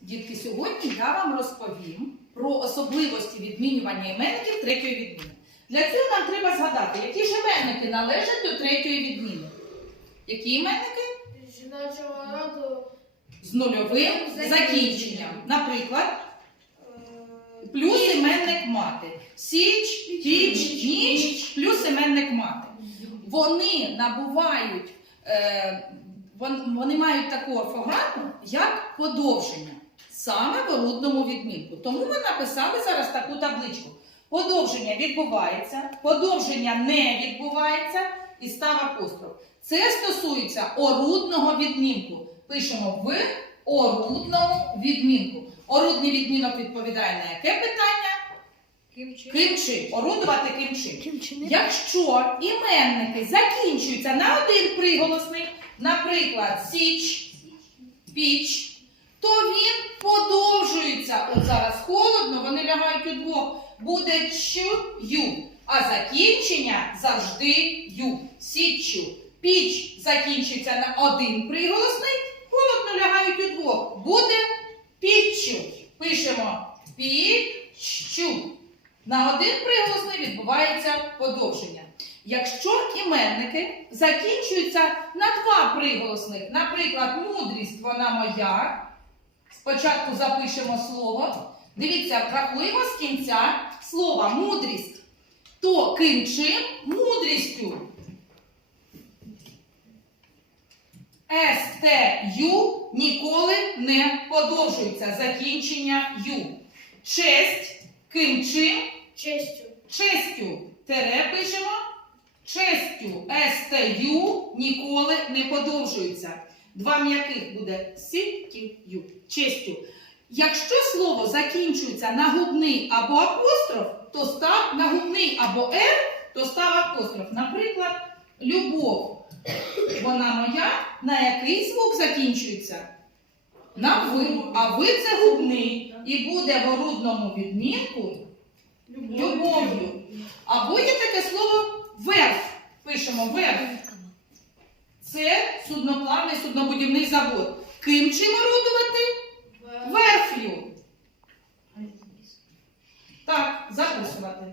Дітки, сьогодні я вам розповім про особливості відмінювання іменників третьої відміни. Для цього нам треба згадати, які ж іменники належать до третьої відміни. Які іменники? жіночого роду З нульовим закінченням. Наприклад, плюс іменник мати. Січ, піч, ніч, плюс іменник мати. Вони набувають, е, вони мають таку орфограму, як подовження, саме в орудному відмінку. Тому ми написали зараз таку табличку. Подовження відбувається, подовження не відбувається і став апостроф. Це стосується орудного відмінку. Пишемо в орудному відмінку. Орудний відмінок відповідає на яке питання? Ким чим? Орудувати ким чим? Якщо іменники закінчуються на один приголосний, наприклад, січ, піч, то він подовжується. От зараз холодно, вони лягають удвох. Буде чу-ю, а закінчення завжди ю. Січу. Піч закінчується на один приголосний, холодно лягають удвох. Буде піччю. Пишемо піччю. На один приголосний відбувається подовження. Якщо іменники закінчуються на два приголосних, наприклад, мудрість вона моя. Спочатку запишемо слово. Дивіться, рахуємо з кінця слова мудрість. То кінчим мудрістю. С, Т, Ю ніколи не подовжується. Закінчення Ю. Честь, кінчим честю, честю. Тере пишемо. Честю. СТЮ ніколи не подовжується. Два м'яких буде сі-ті-ю. Честю. Якщо слово закінчується на губний або апостроф, то став на губний або «р», то став апостроф. Наприклад, любов. Вона моя. На який звук закінчується? На ви. А ви це губний. І буде в орудному відмінку любов'ю. Або є таке слово верф. Пишемо верф. Це судноплавний суднобудівний завод. Ким чим орудувати? верфлю? Так, записувати.